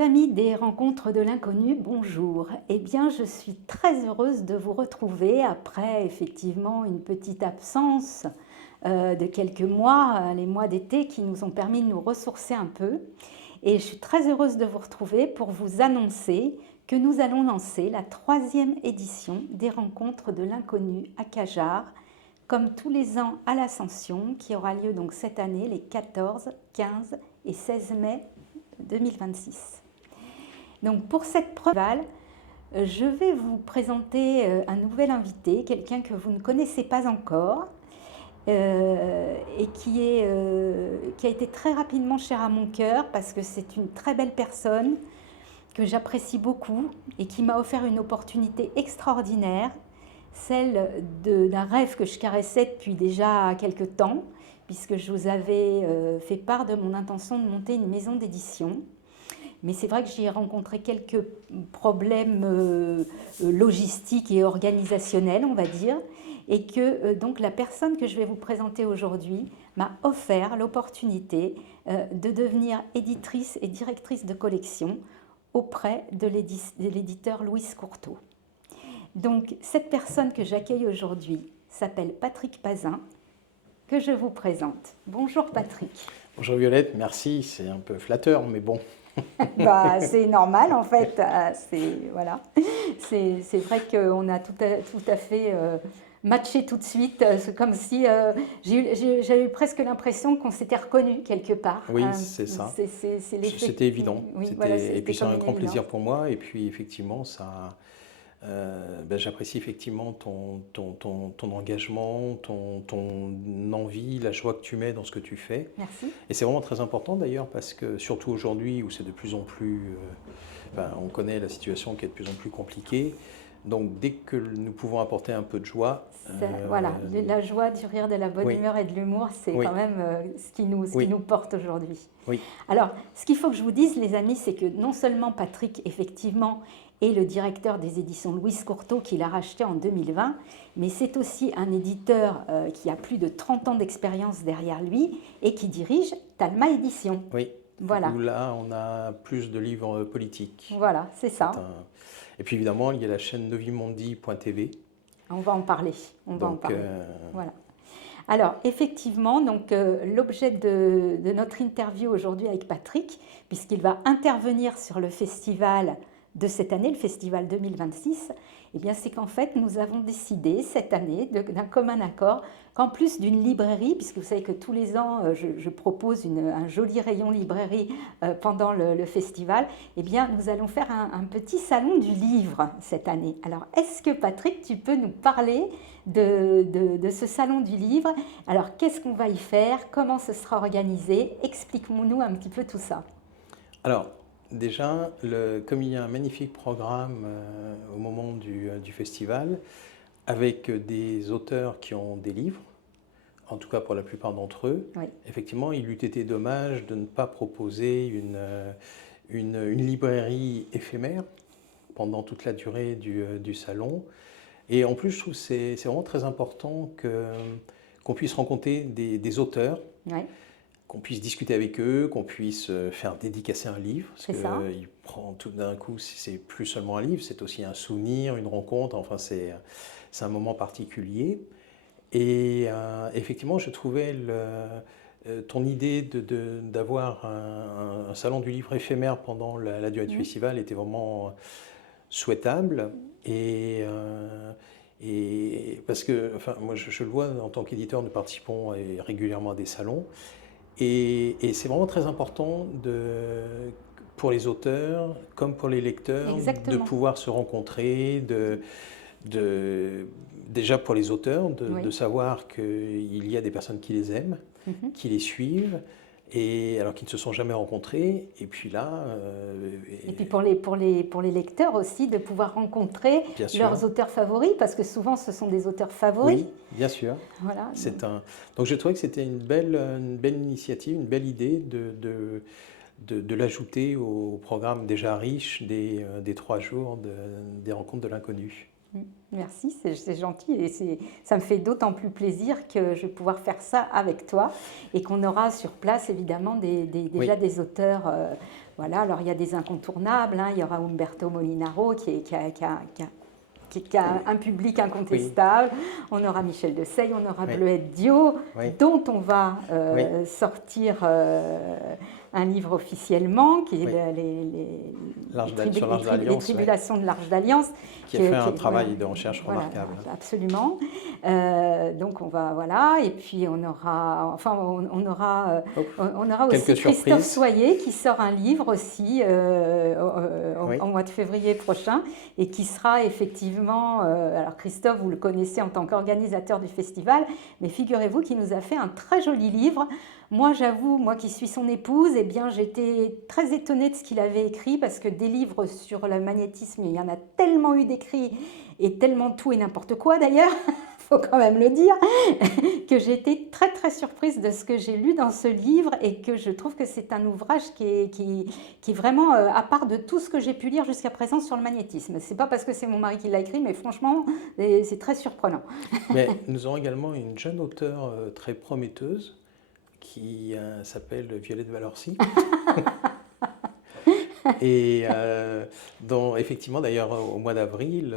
Chers amis des Rencontres de l'Inconnu, bonjour. Eh bien, je suis très heureuse de vous retrouver après effectivement une petite absence de quelques mois, les mois d'été qui nous ont permis de nous ressourcer un peu. Et je suis très heureuse de vous retrouver pour vous annoncer que nous allons lancer la 3e édition des Rencontres de l'Inconnu à Cajarc, comme tous les ans à l'Ascension, qui aura lieu donc cette année les 14, 15 et 16 mai 2026. Donc pour cette preuve, je vais vous présenter un nouvel invité, quelqu'un que vous ne connaissez pas encore et qui a été très rapidement cher à mon cœur parce que c'est une très belle personne que j'apprécie beaucoup et qui m'a offert une opportunité extraordinaire, celle d'un rêve que je caressais depuis déjà quelques temps, puisque je vous avais fait part de mon intention de monter une maison d'édition. Mais c'est vrai que j'y ai rencontré quelques problèmes logistiques et organisationnels, on va dire, et que donc la personne que je vais vous présenter aujourd'hui m'a offert l'opportunité de devenir éditrice et directrice de collection auprès de l'éditeur Louis Courteau. Donc cette personne que j'accueille aujourd'hui s'appelle Patrick Pazin, que je vous présente. Bonjour Patrick. Bonjour Violette, merci, c'est un peu flatteur, mais bon. C'est normal en fait, voilà. C'est vrai qu'on a tout à fait matché tout de suite, c'est comme si j'ai eu presque l'impression qu'on s'était reconnu quelque part. Oui, c'est ça. C'était évident. Oui, voilà, Et puis c'est un grand plaisir évidence. pour moi, et puis effectivement, j'apprécie effectivement ton engagement, ton envie, la joie que tu mets dans ce que tu fais. Merci. Et c'est vraiment très important d'ailleurs, parce que surtout aujourd'hui où c'est de plus en plus, on connaît la situation qui est de plus en plus compliquée, donc dès que nous pouvons apporter un peu de joie... Voilà, la joie, du rire, de la bonne oui. humeur et de l'humour, c'est Oui. quand même ce qui nous porte aujourd'hui. Oui. Alors, ce qu'il faut que je vous dise, les amis, c'est que non seulement Patrick, effectivement, est le directeur des éditions Louis Courteau qu'il a racheté en 2020, mais c'est aussi un éditeur qui a plus de 30 ans d'expérience derrière lui et qui dirige Talma Édition. Oui. Voilà. Où là, on a plus de livres politiques. Voilà, c'est ça. Et puis évidemment, il y a la chaîne novimondi.tv. On va en parler. Voilà. Alors, effectivement, l'objet de notre interview aujourd'hui avec Patrick, puisqu'il va intervenir sur le festival de cette année, le festival 2026, eh bien, c'est qu'en fait, nous avons décidé cette année, d'un commun accord, qu'en plus d'une librairie, puisque vous savez que tous les ans, je propose un joli rayon librairie pendant le festival, eh bien, nous allons faire un petit salon du livre cette année. Alors, est-ce que Patrick, tu peux nous parler de ce salon du livre? Alors, qu'est-ce qu'on va y faire? Comment ce sera organisé? Explique-nous un petit peu tout ça. Alors, déjà, comme il y a un magnifique programme au moment du festival, avec des auteurs qui ont des livres, en tout cas pour la plupart d'entre eux, oui. Effectivement, il eût été dommage de ne pas proposer une librairie éphémère pendant toute la durée du salon. Et en plus, je trouve que c'est vraiment très important qu'on puisse rencontrer des auteurs, oui. qu'on puisse discuter avec eux, qu'on puisse faire dédicacer un livre. Parce qu'il prend tout d'un coup, c'est plus seulement un livre, c'est aussi un souvenir, une rencontre, enfin c'est un moment particulier. Et effectivement, je trouvais ton idée d'avoir un salon du livre éphémère pendant la durée du festival était vraiment souhaitable. Et parce que, moi je le vois en tant qu'éditeur, nous participons régulièrement à des salons. Et c'est vraiment très important pour les auteurs comme pour les lecteurs Exactement. de pouvoir se rencontrer, déjà pour les auteurs, de savoir qu'il y a des personnes qui les aiment, qui les suivent, alors qu'ils ne se sont jamais rencontrés. Et puis là... et puis pour les lecteurs aussi, de pouvoir rencontrer leurs auteurs favoris, parce que souvent ce sont des auteurs favoris. Oui, bien sûr. Voilà. Donc je trouvais que c'était une belle initiative, une belle idée de l'ajouter au programme déjà riche des 3 jours des Rencontres de l'Inconnu. Merci, c'est gentil et ça me fait d'autant plus plaisir que je vais pouvoir faire ça avec toi et qu'on aura sur place évidemment déjà des auteurs. Voilà, alors il y a des incontournables, hein, il y aura Umberto Molinaro qui a un public incontestable, on aura Michel de Sèye, on aura Bleuette Dio, dont on va sortir un livre officiellement, qui est les Tribulations de l'Arche d'Alliance. Qui a fait un travail de recherche remarquable. Absolument. Donc on va, voilà, et puis on aura aussi Christophe Soyer qui sort un livre aussi au mois de février prochain et qui sera effectivement, alors Christophe, vous le connaissez en tant qu'organisateur du festival, mais figurez-vous qu'il nous a fait un très joli livre. Moi, j'avoue, moi qui suis son épouse, eh bien, j'étais très étonnée de ce qu'il avait écrit parce que des livres sur le magnétisme, il y en a tellement eu d'écrits et tellement tout et n'importe quoi d'ailleurs, il faut quand même le dire, que j'ai été très très surprise de ce que j'ai lu dans ce livre et que je trouve que c'est un ouvrage qui est vraiment à part de tout ce que j'ai pu lire jusqu'à présent sur le magnétisme. C'est pas parce que c'est mon mari qui l'a écrit, mais franchement, c'est très surprenant. Mais nous aurons également une jeune auteure très prometteuse qui s'appelle Violette Valorcy. Et dont, effectivement, d'ailleurs, au mois d'avril,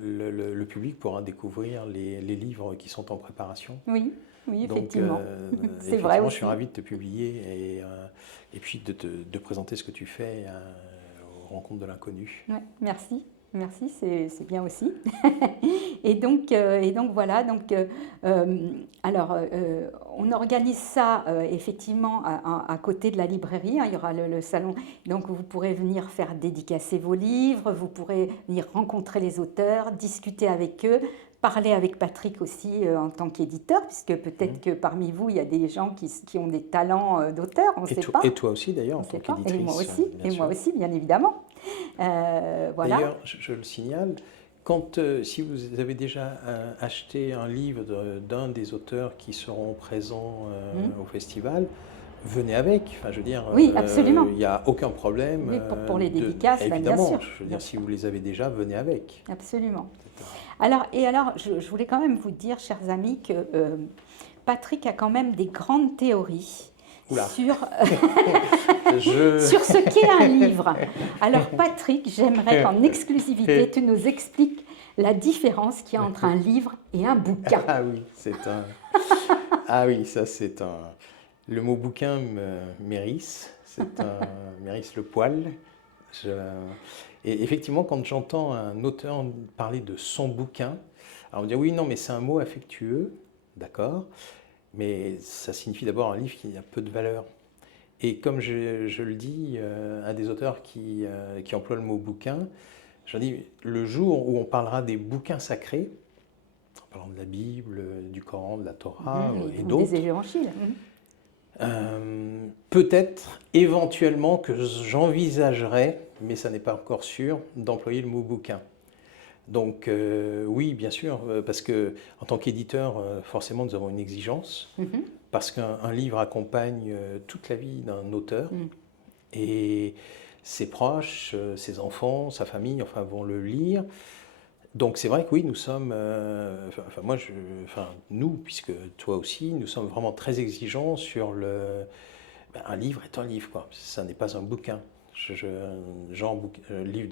le public pourra découvrir les livres qui sont en préparation. Oui, effectivement. Donc, c'est vrai aussi. Je suis ravi de te publier et puis de présenter ce que tu fais aux Rencontres de l'Inconnu. Ouais, merci. Merci, c'est bien aussi. et donc voilà, on organise ça effectivement à côté de la librairie, hein, il y aura le salon, donc vous pourrez venir faire dédicacer vos livres, vous pourrez venir rencontrer les auteurs, discuter avec eux, parler avec Patrick aussi en tant qu'éditeur, puisque peut-être que parmi vous, il y a des gens qui ont des talents d'auteur, on ne sait pas. Et toi aussi d'ailleurs, en tant qu'éditrice. Et moi aussi, bien évidemment. Voilà. D'ailleurs, je le signale, si vous avez déjà acheté un livre d'un des auteurs qui seront présents au festival, venez avec. Enfin, je veux dire, oui, absolument. Il n'y a aucun problème. Oui, pour les dédicaces, évidemment, bien sûr. Je veux dire, si vous les avez déjà, venez avec. Absolument. Alors, je voulais quand même vous dire, chers amis, que Patrick a quand même des grandes théories. Sur ce qu'est un livre. Alors Patrick, j'aimerais qu'en exclusivité, tu nous expliques la différence qu'il y a entre un livre et un bouquin. Ah oui, ça c'est un... Le mot bouquin m'hérisse, m'hérisse le poil. Et effectivement, quand j'entends un auteur parler de son bouquin, alors on me dit oui, non, mais c'est un mot affectueux, d'accord. Mais ça signifie d'abord un livre qui a peu de valeur. Et comme je le dis à des auteurs qui emploient le mot bouquin, je dis le jour où on parlera des bouquins sacrés, en parlant de la Bible, du Coran, de la Torah et d'autres, des évangiles. Peut-être éventuellement que j'envisagerais, mais ça n'est pas encore sûr, d'employer le mot bouquin. Donc oui, bien sûr, parce qu'en tant qu'éditeur, forcément, nous avons une exigence, parce qu'un livre accompagne toute la vie d'un auteur, et ses proches, ses enfants, sa famille, enfin, vont le lire. Donc c'est vrai que oui, nous sommes, nous, puisque toi aussi, nous sommes vraiment très exigeants sur un livre est un livre, quoi. Ça n'est pas un bouquin. Livre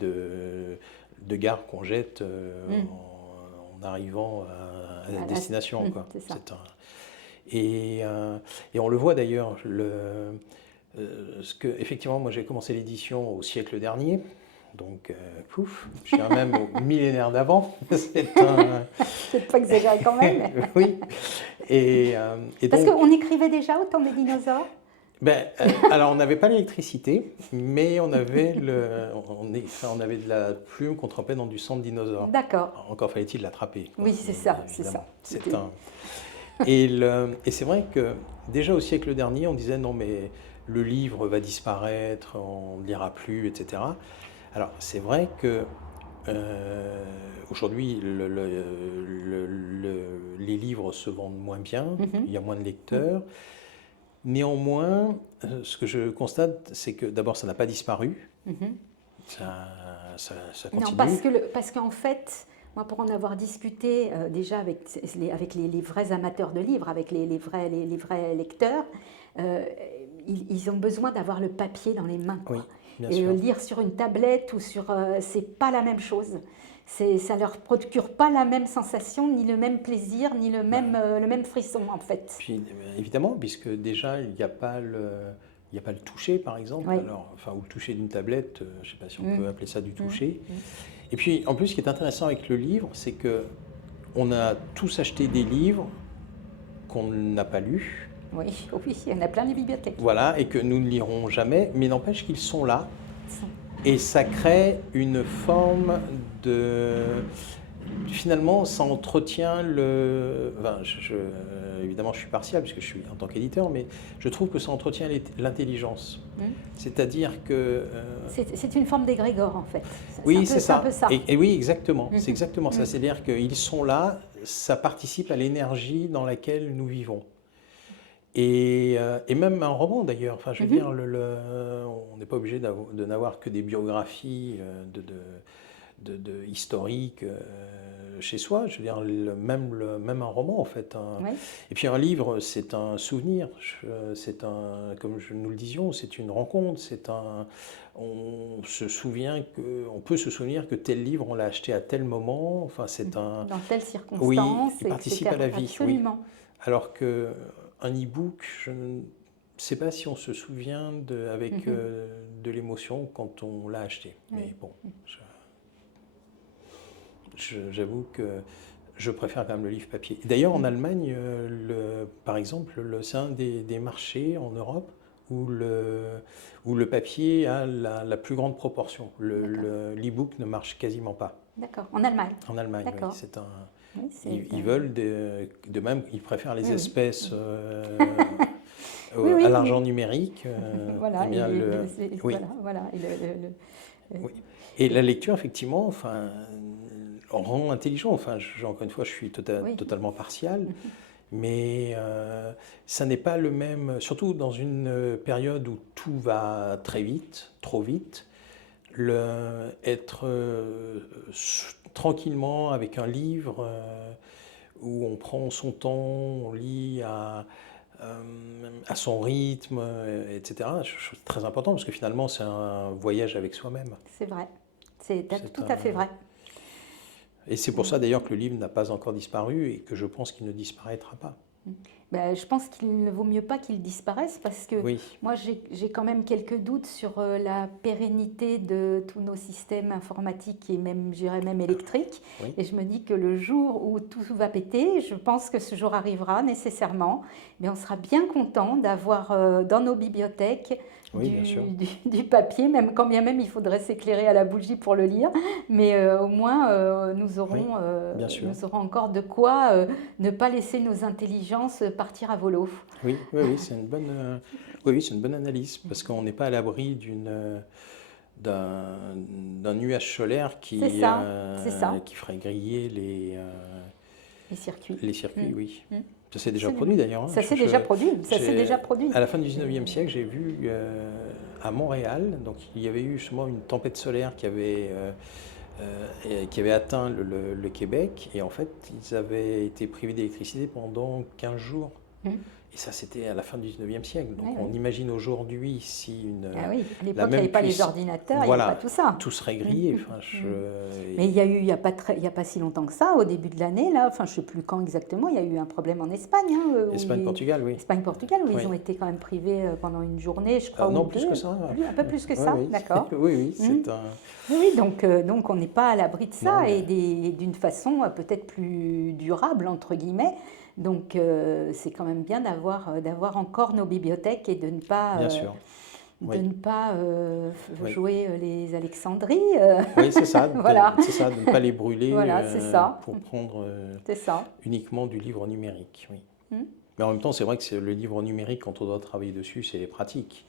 de gare qu'on jette en arrivant à la destination. Quoi. C'est ça. Et on le voit d'ailleurs, effectivement, moi j'ai commencé l'édition au siècle dernier, donc je suis même au millénaire d'avant. C'est pas exagéré quand même. Oui. Parce qu'on écrivait déjà au temps des dinosaures. Alors, on n'avait pas l'électricité, mais on avait on avait de la plume qu'on trempait dans du sang de dinosaure. D'accord. Encore fallait-il l'attraper. Oui, c'est ça, c'est ça. Et c'est vrai que déjà au siècle dernier, on disait non, mais le livre va disparaître, on ne lira plus, etc. Alors, c'est vrai que aujourd'hui, les livres se vendent moins bien, il y a moins de lecteurs. Néanmoins, ce que je constate, c'est que d'abord, ça n'a pas disparu. Ça continue. Non, parce qu'en fait, moi, pour en avoir discuté déjà avec les vrais amateurs de livres, avec les vrais lecteurs, ils ont besoin d'avoir le papier dans les mains. Oui, bien et sûr. lire sur une tablette ou sur... c'est pas la même chose. Ça ne leur procure pas la même sensation, ni le même plaisir, ni le même frisson, en fait. Puis, évidemment, puisque déjà, il n'y a pas le toucher, par exemple, Oui. alors, enfin, ou le toucher d'une tablette, je ne sais pas si on peut appeler ça du toucher. Mm. Et puis, en plus, ce qui est intéressant avec le livre, c'est que on a tous acheté des livres qu'on n'a pas lus. Oui, il y en a plein les bibliothèques. Voilà, et que nous ne lirons jamais, mais n'empêche qu'ils sont là. Et ça crée une forme de... Finalement, ça entretient le... Enfin, évidemment, je suis partial, puisque je suis en tant qu'éditeur, mais je trouve que ça entretient l'intelligence. C'est-à-dire que... C'est une forme d'égrégore, en fait. Oui, c'est ça. Un peu ça. Et oui, exactement. C'est exactement ça. C'est-à-dire qu'ils sont là, ça participe à l'énergie dans laquelle nous vivons. Et même un roman d'ailleurs, enfin, je veux dire, on n'est pas obligé de n'avoir que des biographies historiques chez soi, je veux dire, même un roman en fait. Oui. Et puis un livre, c'est un souvenir, comme nous le disions, c'est une rencontre, on peut se souvenir que tel livre, on l'a acheté à tel moment, enfin c'est un... Dans telle circonstance, oui, il participe à la vie, absolument. Oui. Alors que un e-book, je ne sais pas si on se souvient avec de l'émotion quand on l'a acheté. Mais bon, j'avoue que je préfère quand même le livre papier. D'ailleurs, en Allemagne, par exemple, c'est un des marchés en Europe où le papier a la plus grande proportion. L'e-book ne marche quasiment pas. D'accord. En Allemagne. En Allemagne, oui. C'est un... Oui, ils veulent de même, ils préfèrent les espèces oui, à l'argent numérique. Voilà. Oui. Et la lecture, effectivement, enfin, rend intelligent. Enfin, encore une fois, je suis totalement partial, mais ça n'est pas le même, surtout dans une période où tout va très vite, trop vite. Être tranquillement avec un livre où on prend son temps, on lit à son rythme, etc. C'est très important parce que finalement c'est un voyage avec soi-même. C'est vrai, c'est tout à fait vrai. Et c'est pour ça d'ailleurs que le livre n'a pas encore disparu et que je pense qu'il ne disparaîtra pas. Ben, je pense qu'il ne vaut mieux pas qu'il disparaisse parce que moi j'ai quand même quelques doutes sur la pérennité de tous nos systèmes informatiques et même, je dirais même électriques. Et je me dis que le jour où tout va péter, je pense que ce jour arrivera nécessairement, mais on sera bien content d'avoir dans nos bibliothèques du papier, même quand bien même il faudrait s'éclairer à la bougie pour le lire, mais au moins nous aurons encore de quoi ne pas laisser nos intelligences partir à volo. Oui, c'est une bonne analyse, parce qu'on n'est pas à l'abri d'un nuage solaire qui ferait griller les circuits. Oui. Ça s'est déjà produit d'ailleurs. Ça s'est déjà produit. À la fin du 19e siècle, j'ai vu à Montréal, donc il y avait eu justement une tempête solaire qui avait atteint le Québec, et en fait, ils avaient été privés d'électricité pendant 15 jours. Et ça, c'était à la fin du 19e siècle. Donc, on imagine aujourd'hui si à l'époque, il n'y avait pas les ordinateurs, il n'y avait pas tout ça. Tout serait grillé. Mais il y a pas si longtemps que ça, au début de l'année, là, je ne sais plus quand exactement, il y a eu un problème en Espagne. Espagne-Portugal, oui. Espagne-Portugal, où ils ont été quand même privés pendant une journée, je crois. Non, plus que ça. Un peu plus que ça, d'accord. Oui, c'est un... Oui, donc on n'est pas à l'abri de ça, et d'une façon peut-être plus durable, entre guillemets. Donc c'est quand même bien d'avoir encore nos bibliothèques et de ne pas, ne pas jouer les Alexandries. Oui, c'est ça, c'est ça, de ne pas les brûler pour prendre uniquement du livre numérique. Oui. Mais en même temps, c'est vrai que le livre numérique, quand on doit travailler dessus, c'est pratique.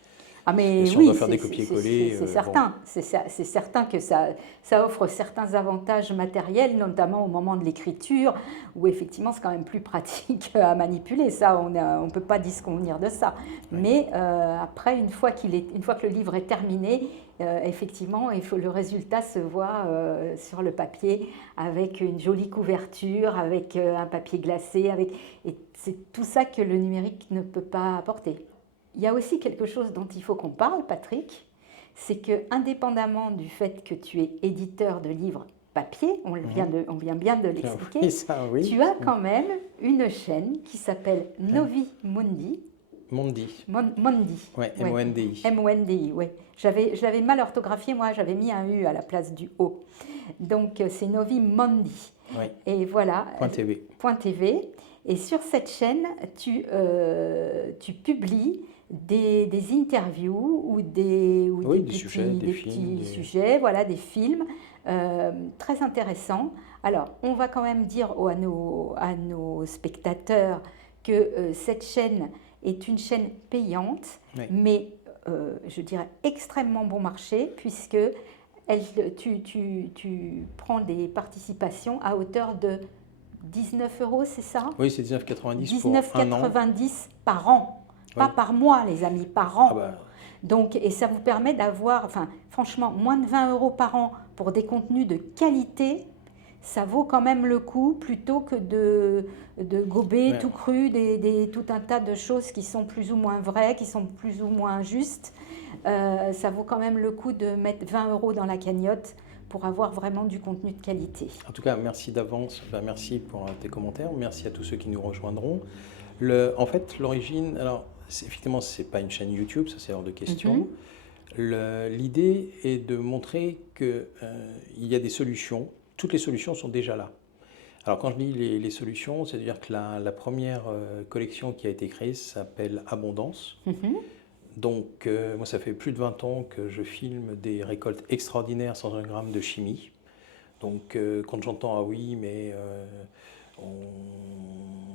Ah mais si on doit faire des copier-coller, c'est certain. C'est certain que ça offre certains avantages matériels, notamment au moment de l'écriture, où effectivement c'est quand même plus pratique à manipuler. Ça, on ne peut pas disconvenir de ça. Oui. Mais après, une fois que le livre est terminé, effectivement, le résultat se voit sur le papier avec une jolie couverture, avec un papier glacé, et c'est tout ça que le numérique ne peut pas apporter. Il y a aussi quelque chose dont il faut qu'on parle, Patrick, c'est que indépendamment du fait que tu es éditeur de livres papier, on vient bien de l'expliquer, oui. Tu as quand même une chaîne qui s'appelle Novi Mundi. Mondi. Mondi. Ouais, M-O-N-D-I. M-O-N-D-I, oui. Je l'avais mal orthographié, moi, j'avais mis un U à la place du O. Donc, c'est Novi Mundi. Ouais. Et voilà. .tv. .tv. Et sur cette chaîne, tu publies des interviews ou des petits sujets, voilà, des films très intéressants. Alors, on va quand même dire à nos spectateurs que cette chaîne est une chaîne payante, mais je dirais extrêmement bon marché, puisque tu prends des participations à hauteur de 19 €, c'est ça? Oui, c'est 19,90 pour un an. 19,90 par an, pas par mois, les amis, par an. Ah bah. Donc, et ça vous permet d'avoir, franchement, moins de 20 € par an pour des contenus de qualité. Ça vaut quand même le coup, plutôt que de gober tout cru tout un tas de choses qui sont plus ou moins vraies, qui sont plus ou moins justes. Ça vaut quand même le coup de mettre 20 € dans la cagnotte pour avoir vraiment du contenu de qualité. En tout cas, merci d'avance. Merci pour tes commentaires. Merci à tous ceux qui nous rejoindront. En fait, l'origine, alors effectivement, ce n'est pas une chaîne YouTube, ça c'est hors de question. L'idée est de montrer qu'il y a des solutions. Toutes les solutions sont déjà là. Alors quand je dis les solutions, c'est-à-dire que la première collection qui a été créée s'appelle Abondance. Donc moi ça fait plus de 20 ans que je filme des récoltes extraordinaires sans un gramme de chimie. Donc quand j'entends « ah oui mais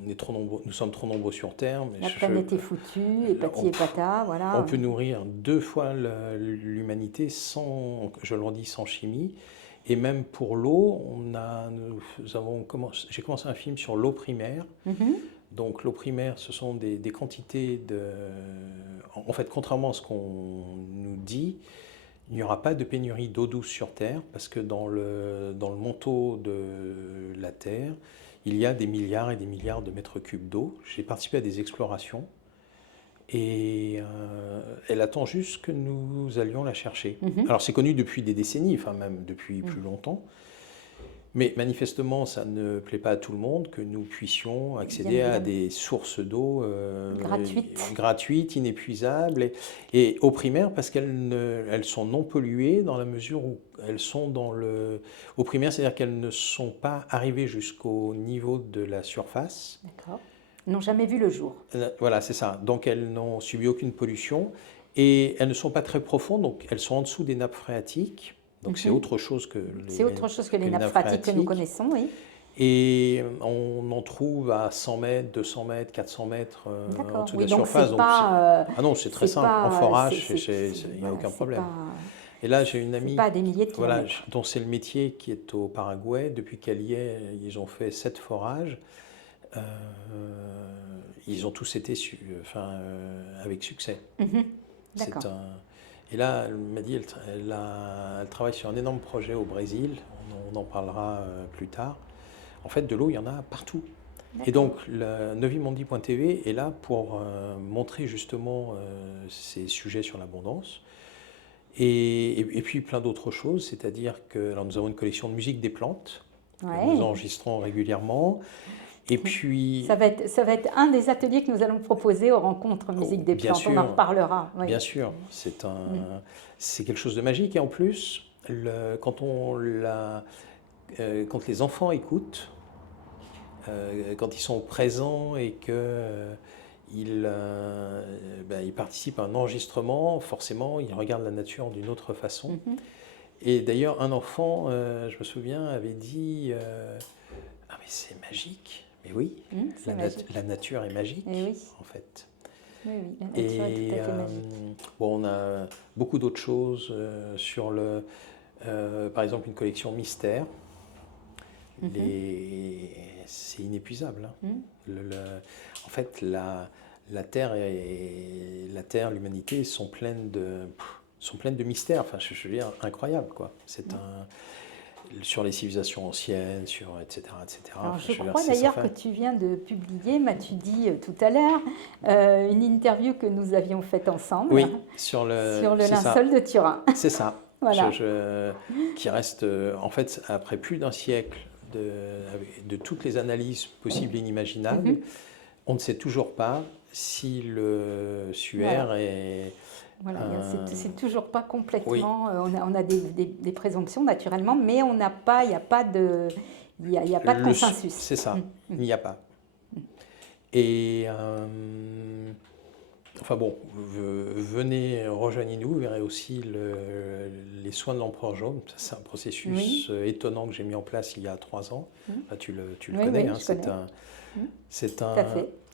nous sommes trop nombreux sur Terre », la planète est foutue, et pati et pata, voilà. On peut nourrir 2 fois l'humanité sans, je le redis, sans chimie. Et même pour l'eau, j'ai commencé un film sur l'eau primaire. Donc l'eau primaire, ce sont des quantités de... En fait, contrairement à ce qu'on nous dit, il n'y aura pas de pénurie d'eau douce sur Terre, parce que dans le manteau de la Terre, il y a des milliards et des milliards de mètres cubes d'eau. J'ai participé à des explorations. Et elle attend juste que nous allions la chercher. Alors c'est connu depuis des décennies, même depuis plus longtemps. Mais manifestement, ça ne plaît pas à tout le monde que nous puissions accéder à des sources d'eau gratuites, inépuisables. Et aux primaires, parce qu'elles sont non polluées dans la mesure où elles sont aux primaires, c'est-à-dire qu'elles ne sont pas arrivées jusqu'au niveau de la surface. D'accord. N'ont jamais vu le jour. Voilà, c'est ça. Donc elles n'ont subi aucune pollution et elles ne sont pas très profondes, donc elles sont en dessous des nappes phréatiques. Donc c'est autre chose que les nappes phréatiques que nous connaissons, oui. Et on en trouve à 100 mètres, 200 mètres, 400 mètres en dessous de la surface. Non, c'est très simple. En forage, il n'y a aucun problème. Et là, j'ai une amie pas des milliers de kilomètres. Dont c'est le métier, qui est au Paraguay. Depuis qu'elle y est, ils ont fait 7 forages. Ils ont tous été avec succès. D'accord. Et là, elle m'a dit elle travaille sur un énorme projet au Brésil. On en parlera plus tard. En fait, de l'eau, il y en a partout. Et donc, novimondi.tv est là pour montrer justement ces sujets sur l'abondance. Et puis plein d'autres choses, c'est-à-dire que nous avons une collection de musique des plantes que nous enregistrons régulièrement. Et puis, ça va être un des ateliers que nous allons proposer aux rencontres musique des plantes. On en reparlera. Bien sûr, c'est quelque chose de magique. Et en plus, quand les enfants écoutent, quand ils sont présents et qu'ils participent à un enregistrement, forcément, ils regardent la nature d'une autre façon. Et d'ailleurs, un enfant, je me souviens, avait dit ah mais c'est magique. Mais oui, la nature est magique, en fait. Oui, la nature est tout à fait magique. On a beaucoup d'autres choses sur par exemple, une collection mystère. C'est inépuisable. En fait, la Terre, l'humanité sont pleines de sont pleines de mystères. Enfin, je veux dire, incroyable, quoi. C'est sur les civilisations anciennes, sur etc. Alors, Enfin, je crois d'ailleurs que tu viens de publier, m'as-tu dit tout à l'heure, une interview que nous avions faite ensemble, oui, sur le linceul de Turin. C'est ça. Voilà. Qui reste, en fait, après plus d'un siècle de toutes les analyses possibles et inimaginables, on ne sait toujours pas si le suaire est... Voilà, c'est toujours pas complètement... On a des présomptions, naturellement, mais il n'y a pas de consensus. C'est ça, il n'y a pas. Et... enfin bon, venez, rejoignez-nous, vous verrez aussi les soins de l'empereur jaune. C'est un processus étonnant que j'ai mis en place il y a 3 ans. Enfin, tu le connais, hein, c'est un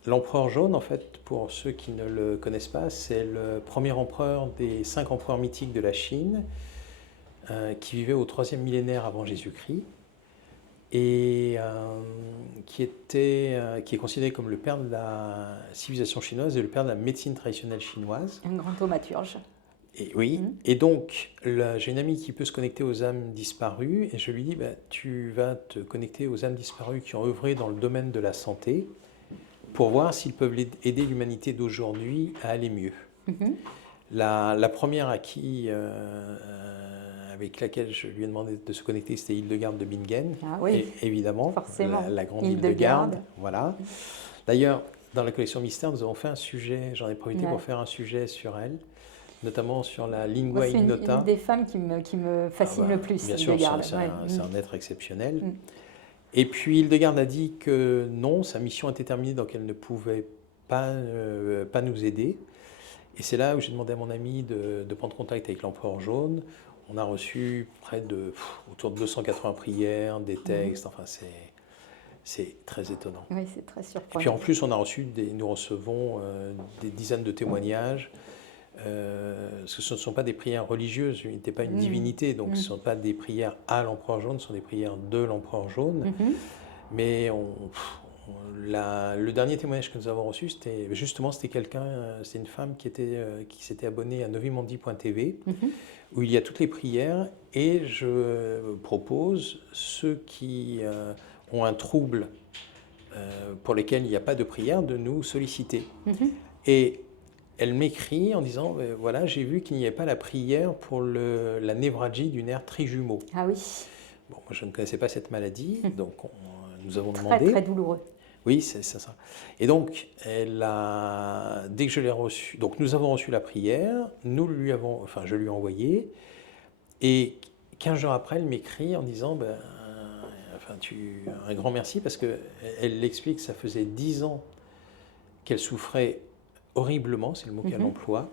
l'empereur jaune, en fait, pour ceux qui ne le connaissent pas, c'est le premier empereur des 5 empereurs mythiques de la Chine, qui vivait au 3e millénaire avant Jésus-Christ, et qui est considéré comme le père de la civilisation chinoise et le père de la médecine traditionnelle chinoise. Un grand thaumaturge. Et, oui, et donc j'ai une amie qui peut se connecter aux âmes disparues, et je lui dis, tu vas te connecter aux âmes disparues qui ont œuvré dans le domaine de la santé, pour voir s'ils peuvent aider l'humanité d'aujourd'hui à aller mieux. La première à qui... avec laquelle je lui ai demandé de se connecter, c'était Hildegarde de Bingen, évidemment, la grande Hildegarde. Voilà. D'ailleurs, dans la collection Mystère, nous avons fait un sujet, j'en ai profité pour faire un sujet sur elle, notamment sur la lingua ignota. C'est une des femmes qui me fascine le plus, bien sûr, Hildegarde. C'est un être exceptionnel. Et puis Hildegarde a dit que non, sa mission était terminée, donc elle ne pouvait pas nous aider. Et c'est là où j'ai demandé à mon ami de prendre contact avec l'empereur jaune. On a reçu autour de 280 prières, des textes, enfin c'est très étonnant. Oui, c'est très surprenant. Et puis en plus, nous recevons des dizaines de témoignages, parce que ce ne sont pas des prières religieuses, il n'était pas une divinité, donc ce ne sont pas des prières à l'empereur jaune, ce sont des prières de l'empereur jaune. Mais le dernier témoignage que nous avons reçu, c'était une femme qui s'était abonnée à novimandi.tv, où il y a toutes les prières, et je propose ceux qui ont un trouble pour lesquels il n'y a pas de prière de nous solliciter. Et elle m'écrit en disant, voilà, j'ai vu qu'il n'y avait pas la prière pour la névralgie du nerf trijumeau. Ah oui. Bon, moi je ne connaissais pas cette maladie, donc nous avons demandé. Très douloureux. Oui, c'est ça. Et donc, dès que je l'ai reçu, donc nous avons reçu la prière, je lui ai envoyé, et 15 jours après, elle m'écrit en disant, un grand merci, parce qu'elle l'explique, ça faisait 10 ans qu'elle souffrait horriblement, c'est le mot qu'elle emploie,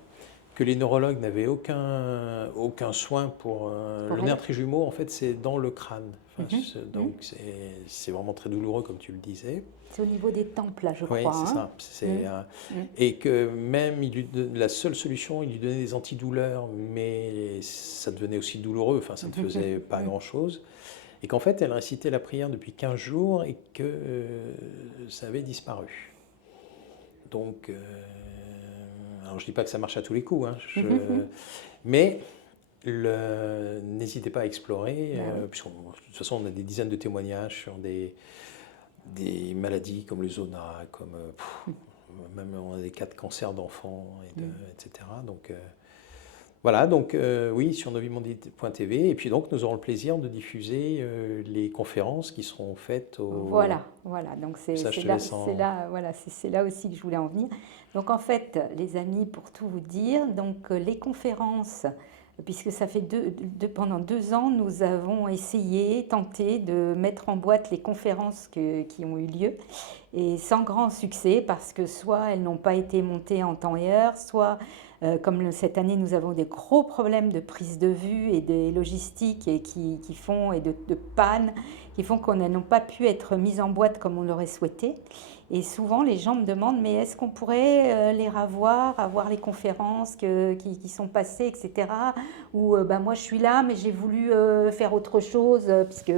que les neurologues n'avaient aucun soin pour le nerf trijumeau, en fait, c'est dans le crâne. Donc c'est vraiment très douloureux, comme tu le disais. C'est au niveau des tempes, là, je crois. Oui, c'est ça. Et que même, la seule solution, il lui donnait des antidouleurs, mais ça devenait aussi douloureux, enfin, ça ne faisait pas grand-chose. Et qu'en fait, elle récitait la prière depuis 15 jours et que ça avait disparu. Donc, alors je ne dis pas que ça marche à tous les coups, mais n'hésitez pas à explorer, puisque de toute façon, on a des dizaines de témoignages sur des maladies comme le zona, comme même on a des cas de cancer d'enfants, etc. Donc voilà, donc oui, sur novimandi.tv, et puis donc nous aurons le plaisir de diffuser les conférences qui seront faites Voilà, donc c'est là aussi que je voulais en venir. Donc en fait, les amis, pour tout vous dire, donc les conférences, puisque ça fait pendant 2 ans, nous avons tenté de mettre en boîte les conférences qui ont eu lieu, et sans grand succès, parce que soit elles n'ont pas été montées en temps et heure, soit comme cette année nous avons des gros problèmes de prise de vue et des logistiques et de panne qui font qu'on n'a pas pu être mises en boîte comme on l'aurait souhaité. Et souvent les gens me demandent, mais est-ce qu'on pourrait les avoir les conférences qui sont passées, etc. Ou moi je suis là, mais j'ai voulu faire autre chose, puisque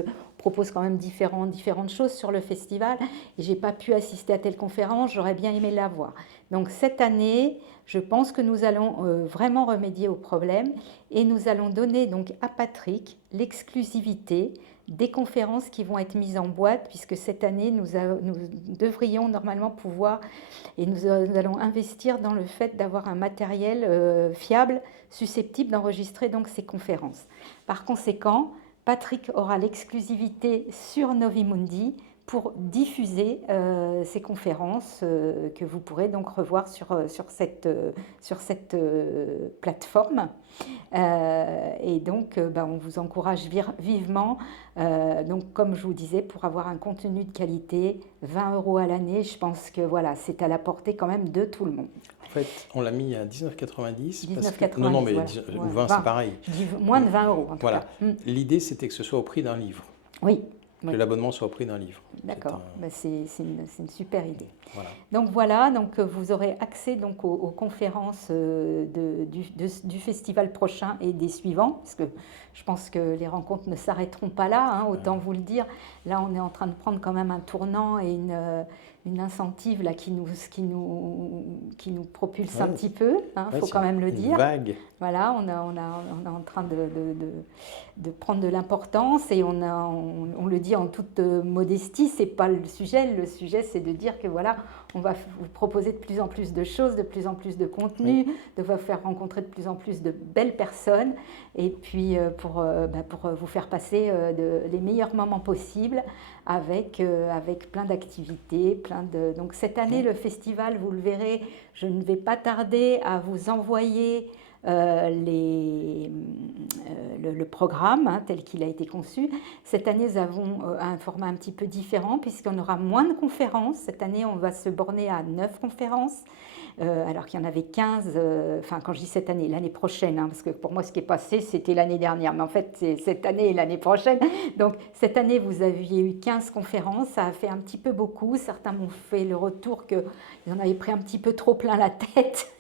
on propose quand même différentes choses sur le festival et j'ai pas pu assister à telle conférence, j'aurais bien aimé la voir. Donc cette année, je pense que nous allons vraiment remédier au problème et nous allons donner donc à Patrick l'exclusivité des conférences qui vont être mises en boîte, puisque cette année, nous devrions normalement pouvoir, et nous allons investir dans le fait d'avoir un matériel fiable, susceptible d'enregistrer donc ces conférences. Par conséquent, Patrick aura l'exclusivité sur Novimundi pour diffuser ces conférences que vous pourrez donc revoir sur cette plateforme. Et donc, on vous encourage vivement, donc comme je vous disais, pour avoir un contenu de qualité, 20 € à l'année, je pense que voilà, c'est à la portée quand même de tout le monde. En fait, on l'a mis à 19,90 19,90 non, mais voilà. ou 20, c'est pareil. Je dis moins de 20 € en tout voilà. cas. L'idée, c'était que ce soit au prix d'un livre. Oui. Que l'abonnement soit au prix d'un livre. D'accord, c'est une super idée. Voilà. Donc voilà, donc vous aurez accès donc aux conférences du festival prochain et des suivants, parce que je pense que les rencontres ne s'arrêteront pas là, hein, autant vous le dire. Là, on est en train de prendre quand même un tournant et une incentive là, qui nous propulse un petit peu, faut quand même le dire. Vague. Voilà, on est en train de prendre de l'importance et on le dit en toute modestie, c'est pas le sujet. Le sujet, c'est de dire que voilà, on va vous proposer de plus en plus de choses, de plus en plus de contenu, de vous faire rencontrer de plus en plus de belles personnes et puis pour vous faire passer les meilleurs moments possibles avec plein d'activités, Donc cette année, le festival, vous le verrez, je ne vais pas tarder à vous envoyer le programme tel qu'il a été conçu. Cette année, nous avons un format un petit peu différent puisqu'on aura moins de conférences. Cette année, on va se borner à 9 conférences. Alors qu'il y en avait 15, quand je dis cette année, l'année prochaine, parce que pour moi ce qui est passé c'était l'année dernière, mais en fait c'est cette année et l'année prochaine. Donc cette année vous aviez eu 15 conférences, ça a fait un petit peu beaucoup, certains m'ont fait le retour qu'ils en avaient pris un petit peu trop plein la tête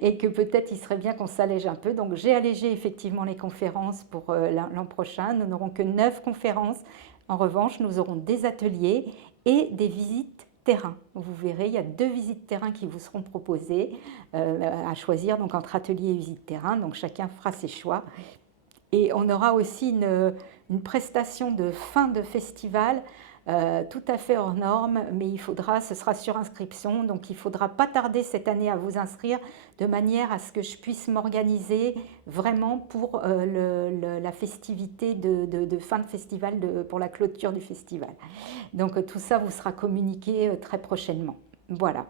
et que peut-être il serait bien qu'on s'allège un peu. Donc j'ai allégé effectivement les conférences pour l'an prochain, nous n'aurons que 9 conférences. En revanche, nous aurons des ateliers et des visites terrain. Vous verrez, il y a 2 visites terrain qui vous seront proposées à choisir donc entre atelier et visite terrain. Donc chacun fera ses choix. Et on aura aussi une prestation de fin de festival tout à fait hors norme, mais ce sera sur inscription, donc il ne faudra pas tarder cette année à vous inscrire de manière à ce que je puisse m'organiser vraiment pour la festivité de fin de festival, pour la clôture du festival. Donc tout ça vous sera communiqué très prochainement. Voilà.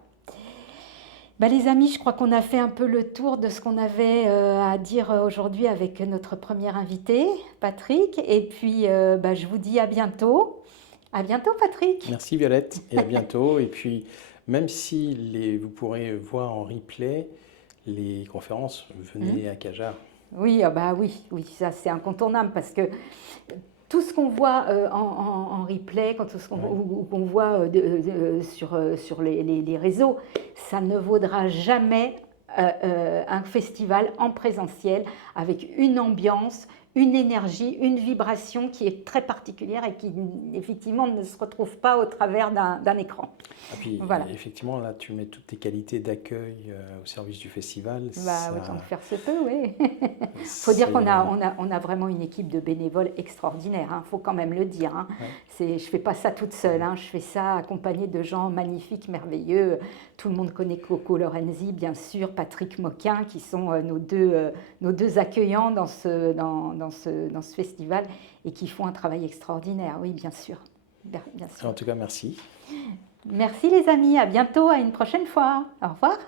Les amis, je crois qu'on a fait un peu le tour de ce qu'on avait à dire aujourd'hui avec notre premier invité, Patrick. Et puis, je vous dis à bientôt. À bientôt, Patrick. Merci, Violette, et à bientôt. Et puis, même si vous pourrez voir en replay les conférences, venez à Cajar. Oui, oui, ça c'est incontournable parce que tout ce qu'on voit en replay, qu'on voit sur les réseaux, ça ne vaudra jamais un festival en présentiel avec une ambiance, une énergie, une vibration qui est très particulière et qui effectivement ne se retrouve pas au travers d'un écran. Et puis voilà. Effectivement, là tu mets toutes tes qualités d'accueil au service du festival. Autant que faire se peut, oui. Il faut dire qu'on a vraiment une équipe de bénévoles extraordinaire, il faut quand même le dire. Je ne fais pas ça toute seule, je fais ça accompagnée de gens magnifiques, merveilleux. Tout le monde connaît Coco Lorenzi, bien sûr, Patrick Moquin, qui sont nos deux accueillants dans ce festival et qui font un travail extraordinaire, oui, bien sûr. Bien sûr. En tout cas, merci. Merci les amis, à bientôt, à une prochaine fois. Au revoir.